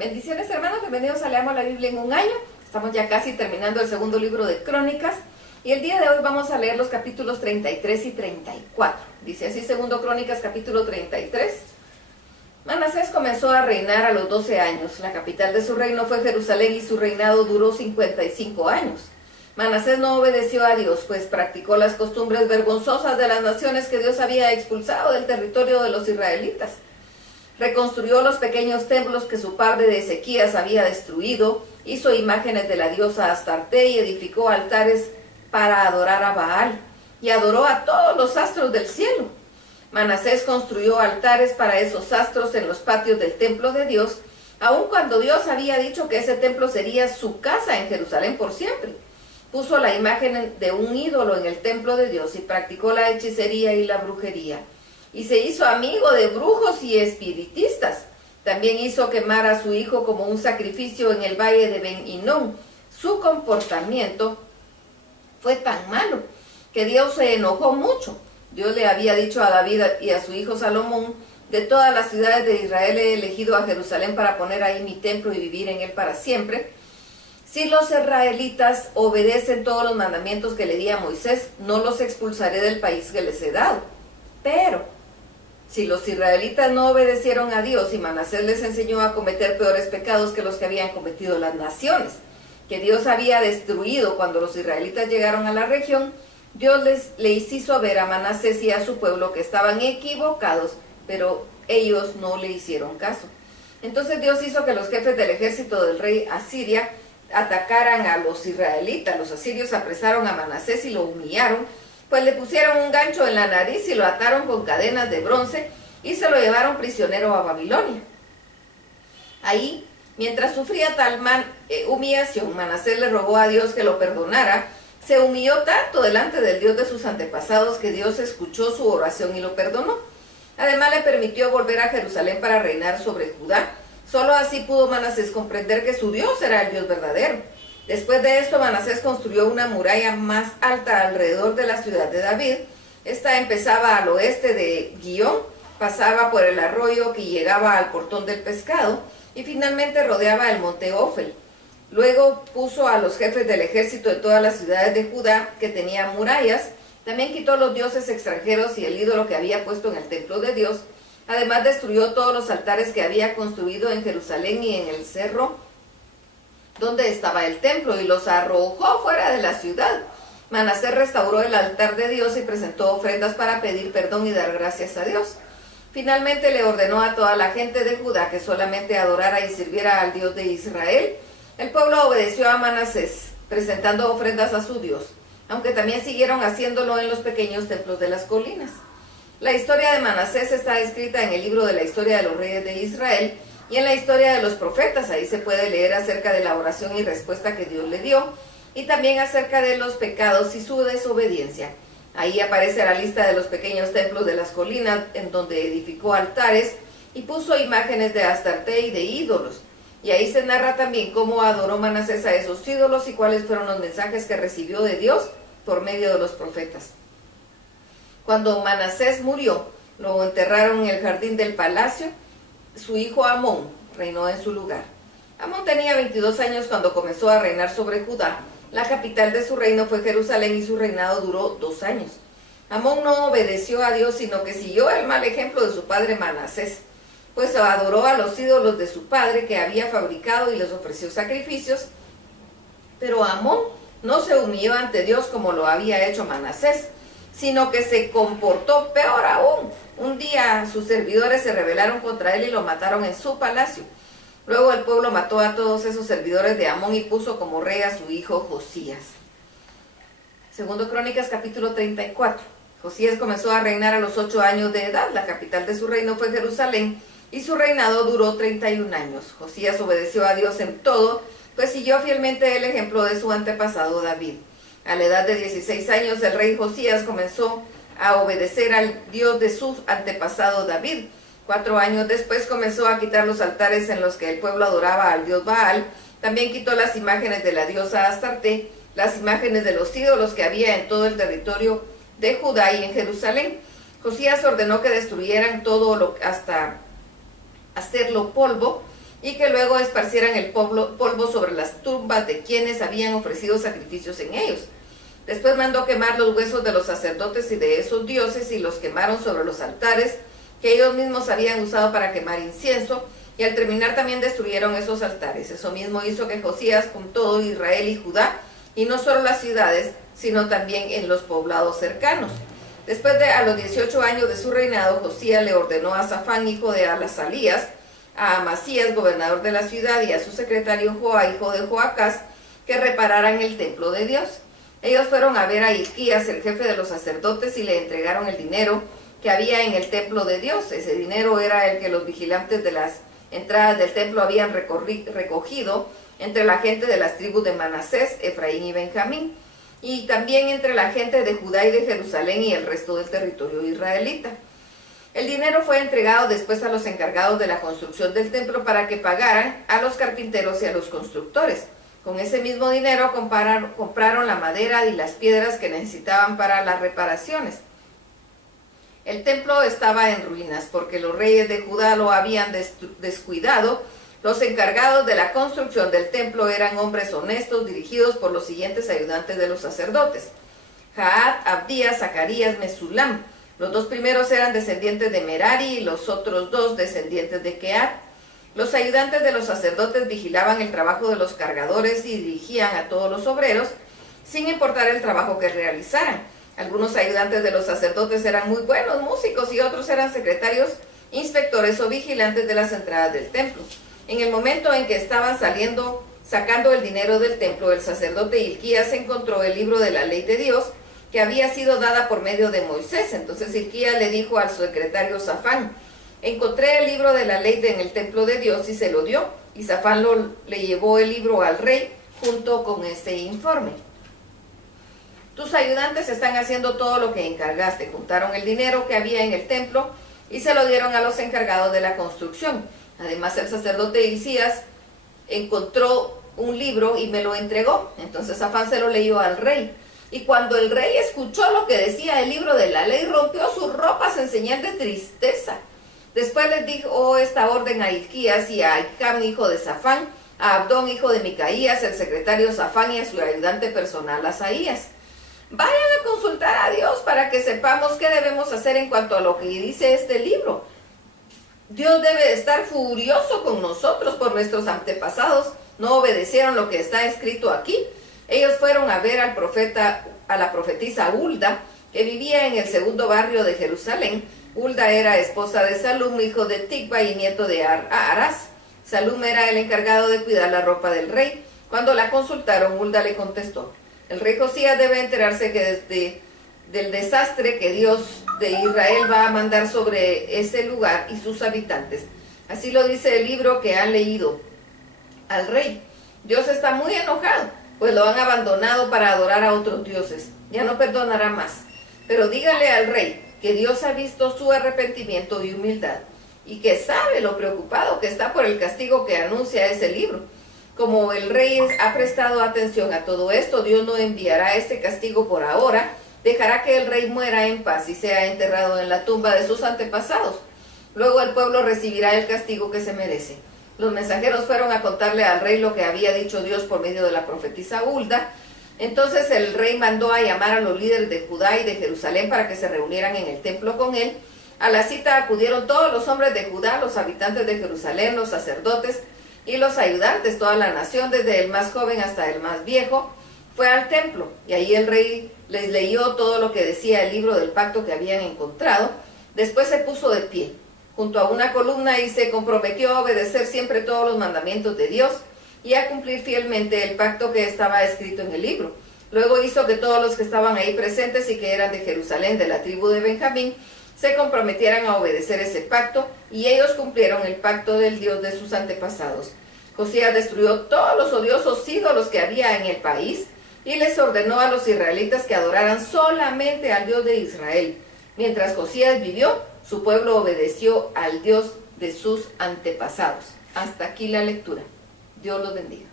Bendiciones, hermanos, bienvenidos a Leamos la Biblia en un año. Estamos ya casi terminando el segundo libro de Crónicas y el día de hoy vamos a leer los capítulos 33 y 34. Dice así segundo Crónicas capítulo 33. Manasés comenzó a reinar a los 12 años. La capital de su reino fue Jerusalén y su reinado duró 55 años. Manasés no obedeció a Dios, pues practicó las costumbres vergonzosas de las naciones que Dios había expulsado del territorio de los israelitas. Reconstruyó los pequeños templos que su padre de Ezequías había destruido, hizo imágenes de la diosa Astarte y edificó altares para adorar a Baal, y adoró a todos los astros del cielo. Manasés construyó altares para esos astros en los patios del templo de Dios, aun cuando Dios había dicho que ese templo sería su casa en Jerusalén por siempre. Puso la imagen de un ídolo en el templo de Dios y practicó la hechicería y la brujería. Y se hizo amigo de brujos y espiritistas. También hizo quemar a su hijo como un sacrificio en el valle de Ben Hinnom. Su comportamiento fue tan malo que Dios se enojó mucho. Dios le había dicho a David y a su hijo Salomón: de todas las ciudades de Israel he elegido a Jerusalén para poner ahí mi templo y vivir en él para siempre. Si los israelitas obedecen todos los mandamientos que le di a Moisés, no los expulsaré del país que les he dado. Pero si los israelitas no obedecieron a Dios y Manasés les enseñó a cometer peores pecados que los que habían cometido las naciones que Dios había destruido cuando los israelitas llegaron a la región, Dios les hizo ver a Manasés y a su pueblo que estaban equivocados, pero ellos no le hicieron caso. Entonces Dios hizo que los jefes del ejército del rey Asiria atacaran a los israelitas. Los asirios apresaron a Manasés y lo humillaron, pues le pusieron un gancho en la nariz y lo ataron con cadenas de bronce y se lo llevaron prisionero a Babilonia. Ahí, mientras sufría tal humillación, Manasés le rogó a Dios que lo perdonara. Se humilló tanto delante del Dios de sus antepasados que Dios escuchó su oración y lo perdonó. Además le permitió volver a Jerusalén para reinar sobre Judá. Solo así pudo Manasés comprender que su Dios era el Dios verdadero. Después de esto, Manasés construyó una muralla más alta alrededor de la ciudad de David. Esta empezaba al oeste de Guión, pasaba por el arroyo que llegaba al portón del pescado y finalmente rodeaba el monte Ofel. Luego puso a los jefes del ejército de todas las ciudades de Judá que tenían murallas. También quitó los dioses extranjeros y el ídolo que había puesto en el templo de Dios. Además destruyó todos los altares que había construido en Jerusalén y en el cerro donde estaba el templo y los arrojó fuera de la ciudad. Manasés restauró el altar de Dios y presentó ofrendas para pedir perdón y dar gracias a Dios. Finalmente le ordenó a toda la gente de Judá que solamente adorara y sirviera al Dios de Israel. El pueblo obedeció a Manasés, presentando ofrendas a su Dios, aunque también siguieron haciéndolo en los pequeños templos de las colinas. La historia de Manasés está escrita en el libro de la historia de los reyes de Israel y en la historia de los profetas. Ahí se puede leer acerca de la oración y respuesta que Dios le dio y también acerca de los pecados y su desobediencia. Ahí aparece la lista de los pequeños templos de las colinas en donde edificó altares y puso imágenes de Astarte y de ídolos. Y ahí se narra también cómo adoró Manasés a esos ídolos y cuáles fueron los mensajes que recibió de Dios por medio de los profetas. Cuando Manasés murió, lo enterraron en el jardín del palacio. Su hijo Amón reinó en su lugar. Amón tenía 22 años cuando comenzó a reinar sobre Judá. La capital de su reino fue Jerusalén y su reinado duró 2 años. Amón no obedeció a Dios, sino que siguió el mal ejemplo de su padre Manasés, pues adoró a los ídolos de su padre que había fabricado y les ofreció sacrificios. Pero Amón no se humilló ante Dios como lo había hecho Manasés, sino que se comportó peor aún. Un día sus servidores se rebelaron contra él y lo mataron en su palacio. Luego el pueblo mató a todos esos servidores de Amón y puso como rey a su hijo Josías. Segundo Crónicas capítulo 34. Josías comenzó a reinar a los 8 años de edad. La capital de su reino fue Jerusalén y su reinado duró 31 años. Josías obedeció a Dios en todo, pues siguió fielmente el ejemplo de su antepasado David. A la edad de 16 años, el rey Josías comenzó a obedecer al Dios de su antepasado David. 4 años después comenzó a quitar los altares en los que el pueblo adoraba al dios Baal. También quitó las imágenes de la diosa Astarte, las imágenes de los ídolos que había en todo el territorio de Judá y en Jerusalén. Josías ordenó que destruyeran todo hasta hacerlo polvo y que luego esparcieran el polvo sobre las tumbas de quienes habían ofrecido sacrificios en ellos. Después mandó quemar los huesos de los sacerdotes y de esos dioses y los quemaron sobre los altares que ellos mismos habían usado para quemar incienso, y al terminar también destruyeron esos altares. Eso mismo hizo que Josías con todo Israel y Judá, y no solo las ciudades, sino también en los poblados cercanos. Después de a los 18 años de su reinado, Josías le ordenó a Safán, hijo de Alasalías, a Amasías, gobernador de la ciudad, y a su secretario Joa, hijo de Joacás, que repararan el templo de Dios. Ellos fueron a ver a Hilquías, el jefe de los sacerdotes, y le entregaron el dinero que había en el templo de Dios. Ese dinero era el que los vigilantes de las entradas del templo habían recogido entre la gente de las tribus de Manasés, Efraín y Benjamín, y también entre la gente de Judá y de Jerusalén y el resto del territorio israelita. El dinero fue entregado después a los encargados de la construcción del templo para que pagaran a los carpinteros y a los constructores. Con ese mismo dinero compraron la madera y las piedras que necesitaban para las reparaciones. El templo estaba en ruinas porque los reyes de Judá lo habían descuidado. Los encargados de la construcción del templo eran hombres honestos dirigidos por los siguientes ayudantes de los sacerdotes: Jaat, Abdías, Zacarías, Mesulam. Los dos primeros eran descendientes de Merari y los otros dos descendientes de Keat. Los ayudantes de los sacerdotes vigilaban el trabajo de los cargadores y dirigían a todos los obreros, sin importar el trabajo que realizaran. Algunos ayudantes de los sacerdotes eran muy buenos músicos y otros eran secretarios, inspectores o vigilantes de las entradas del templo. En el momento en que estaban sacando el dinero del templo, el sacerdote Hilquías encontró el libro de la ley de Dios que había sido dada por medio de Moisés. Entonces Hilquías le dijo al secretario Safán: encontré el libro de la ley en el templo de Dios, y se lo dio, y Safán le llevó el libro al rey junto con este informe. Tus ayudantes están haciendo todo lo que encargaste. Juntaron el dinero que había en el templo y se lo dieron a los encargados de la construcción. Además, el sacerdote Hilcías encontró un libro y me lo entregó. Entonces Safán se lo leyó al rey. Y cuando el rey escuchó lo que decía el libro de la ley, rompió sus ropas en señal de tristeza. Después les dijo esta orden a Hilquías y a Ahicam, hijo de Safán, a Abdón, hijo de Micaías, el secretario Safán, y a su ayudante personal Asaías: vayan a consultar a Dios para que sepamos qué debemos hacer en cuanto a lo que dice este libro. Dios debe estar furioso con nosotros por nuestros antepasados. No obedecieron lo que está escrito aquí. Ellos fueron a ver a la profetisa Hulda, que vivía en el segundo barrio de Jerusalén. Hulda era esposa de Salum, hijo de Ticba y nieto de Arás. Salum era el encargado de cuidar la ropa del rey. Cuando la consultaron, Hulda le contestó: el rey Josías debe enterarse que del desastre que Dios de Israel va a mandar sobre ese lugar y sus habitantes. Así lo dice el libro que han leído al rey. Dios está muy enojado, pues lo han abandonado para adorar a otros dioses. Ya no perdonará más. Pero dígale al rey que Dios ha visto su arrepentimiento y humildad, y que sabe lo preocupado que está por el castigo que anuncia ese libro. Como el rey ha prestado atención a todo esto, Dios no enviará este castigo por ahora. Dejará que el rey muera en paz y sea enterrado en la tumba de sus antepasados. Luego el pueblo recibirá el castigo que se merece. Los mensajeros fueron a contarle al rey lo que había dicho Dios por medio de la profetisa Hulda. Entonces el rey mandó a llamar a los líderes de Judá y de Jerusalén para que se reunieran en el templo con él. A la cita acudieron todos los hombres de Judá, los habitantes de Jerusalén, los sacerdotes y los ayudantes. Toda la nación, desde el más joven hasta el más viejo, fue al templo, y ahí el rey les leyó todo lo que decía el libro del pacto que habían encontrado. Después se puso de pie junto a una columna y se comprometió a obedecer siempre todos los mandamientos de Dios y a cumplir fielmente el pacto que estaba escrito en el libro. Luego hizo que todos los que estaban ahí presentes y que eran de Jerusalén, de la tribu de Benjamín, se comprometieran a obedecer ese pacto, y ellos cumplieron el pacto del Dios de sus antepasados. Josías destruyó todos los odiosos ídolos que había en el país y les ordenó a los israelitas que adoraran solamente al Dios de Israel. Mientras Josías vivió, su pueblo obedeció al Dios de sus antepasados. Hasta aquí la lectura. Dios los bendiga.